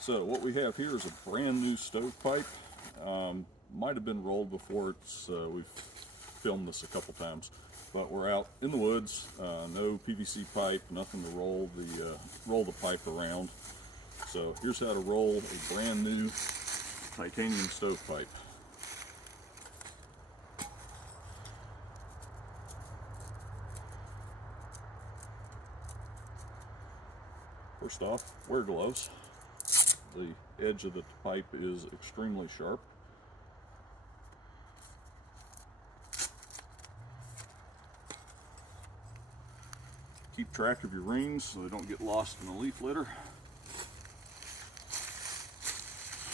So what we have here is a brand new stovepipe. Might have been rolled before. We've filmed this a couple times, but we're out in the woods. No PVC pipe, nothing to roll the pipe around. So here's how to roll a brand new titanium stovepipe. First off, wear gloves. The edge of the pipe is extremely sharp. Keep track of your rings so they don't get lost in the leaf litter.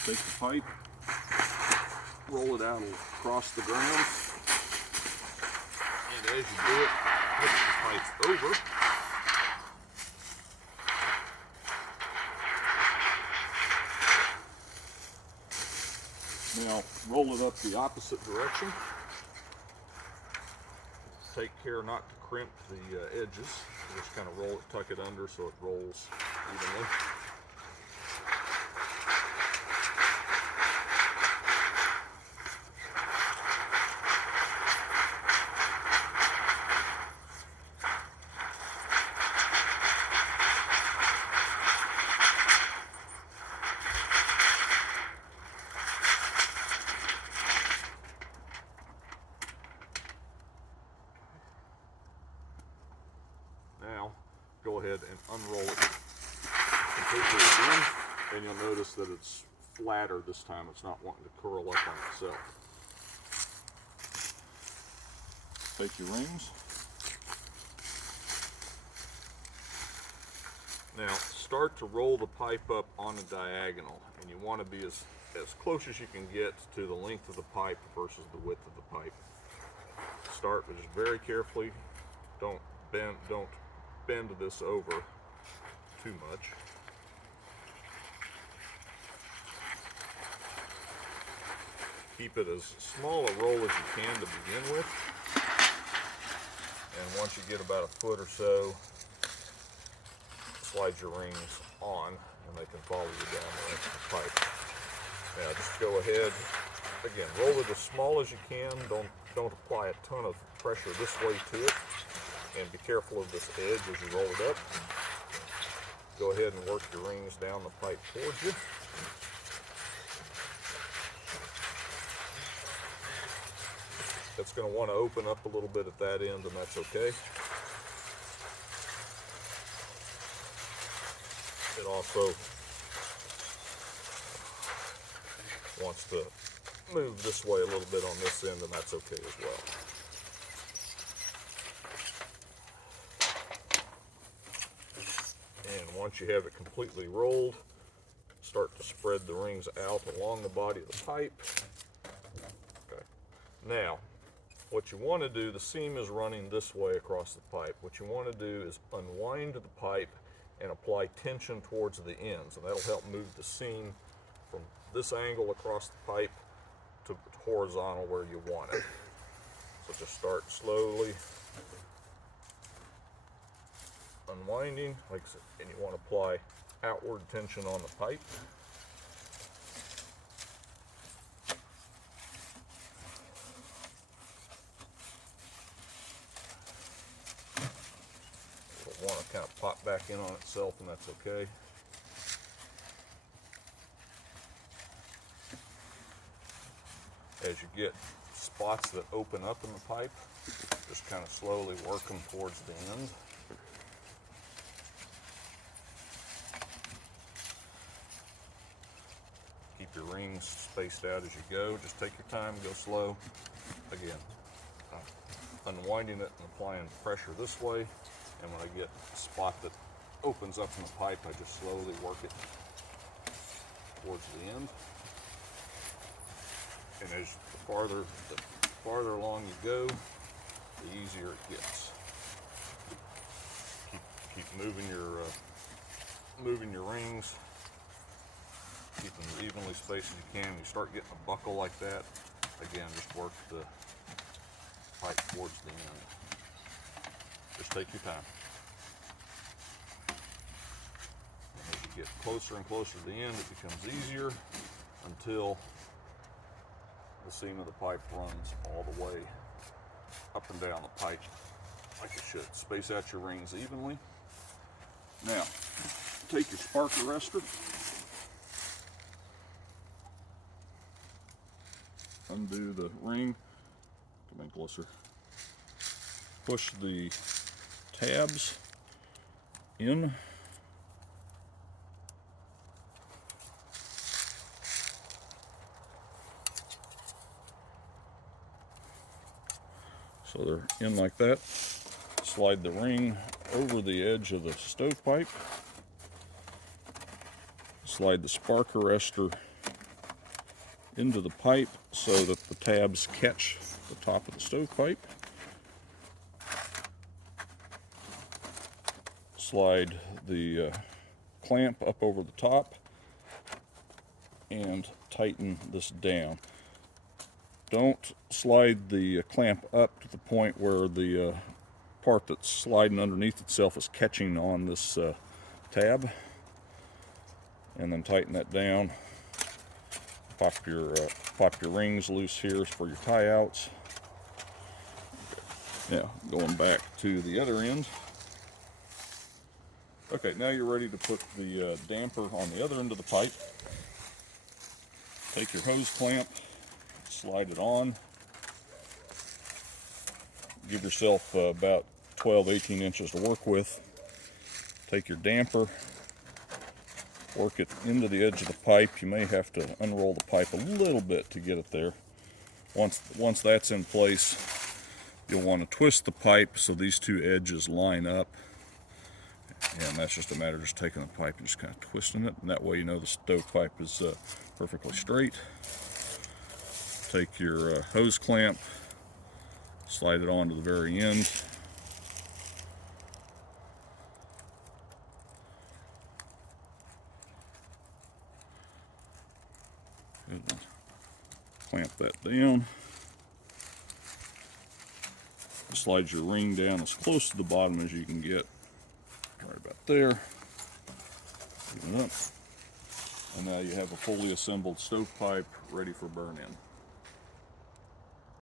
Take the pipe, roll it out across the ground, and as you do it, flip the pipe over. Now roll it up the opposite direction. Take care not to crimp the edges. Just kind of roll it, tuck it under so it rolls evenly. Now, go ahead and unroll it completely again, and you'll notice that it's flatter this time. It's not wanting to curl up on itself. Take your rings. Now, start to roll the pipe up on a diagonal, and you want to be as close as you can get to the length of the pipe versus the width of the pipe. Start with just very carefully. Don't bend this over too much. Keep it as small a roll as you can to begin with, and once you get about a foot or so, slide your rings on and they can follow you down the length of the pipe. Now just go ahead, again, roll it as small as you can. Don't apply a ton of pressure this way to it. And be careful of this edge as you roll it up. Go ahead and work your rings down the pipe towards you. It's going to want to open up a little bit at that end, and that's okay. It also wants to move this way a little bit on this end, and that's okay as well. And once you have it completely rolled, start to spread the rings out along the body of the pipe. Okay. Now, what you want to do, the seam is running this way across the pipe. What you want to do is unwind the pipe and apply tension towards the ends, and that'll help move the seam from this angle across the pipe to horizontal where you want it. So just start slowly unwinding, like I said, and you want to apply outward tension on the pipe. It'll want to kind of pop back in on itself, and that's okay. As you get spots that open up in the pipe, just kind of slowly work them towards the end. Keep your rings spaced out as you go. Just take your time, go slow. Again, unwinding it and applying pressure this way. And when I get a spot that opens up in the pipe, I just slowly work it towards the end. And as the farther along you go, the easier it gets. Keep moving your rings. Keep them as evenly spaced as you can. You start getting a buckle like that, again, just work the pipe towards the end. Just take your time. And as you get closer and closer to the end, it becomes easier until the seam of the pipe runs all the way up and down the pipe like it should. Space out your rings evenly. Now, take your spark arrestor, undo the ring, come in closer, push the tabs in, so they're in like that. Slide the ring over the edge of the stovepipe. Slide the spark arrestor into the pipe so that the tabs catch the top of the stovepipe. Slide the clamp up over the top and tighten this down. Don't slide the clamp up to the point where the part that's sliding underneath itself is catching on this tab, and then tighten that down. Pop your rings loose here for your tie outs. Now going back to the other end. Okay, now you're ready to put the damper on the other end of the pipe. Take your hose clamp, slide it on. Give yourself about 12-18 inches to work with. Take your damper, work it into the edge of the pipe. You may have to unroll the pipe a little bit to get it there. Once that's in place, you'll want to twist the pipe so these two edges line up. And that's just a matter of just taking the pipe and just kind of twisting it, and that way you know the stovepipe is perfectly straight. Take your hose clamp, slide it on to the very end. Clamp that down. Slide your ring down as close to the bottom as you can get. Right about there. Even up. And now you have a fully assembled stovepipe ready for burn-in.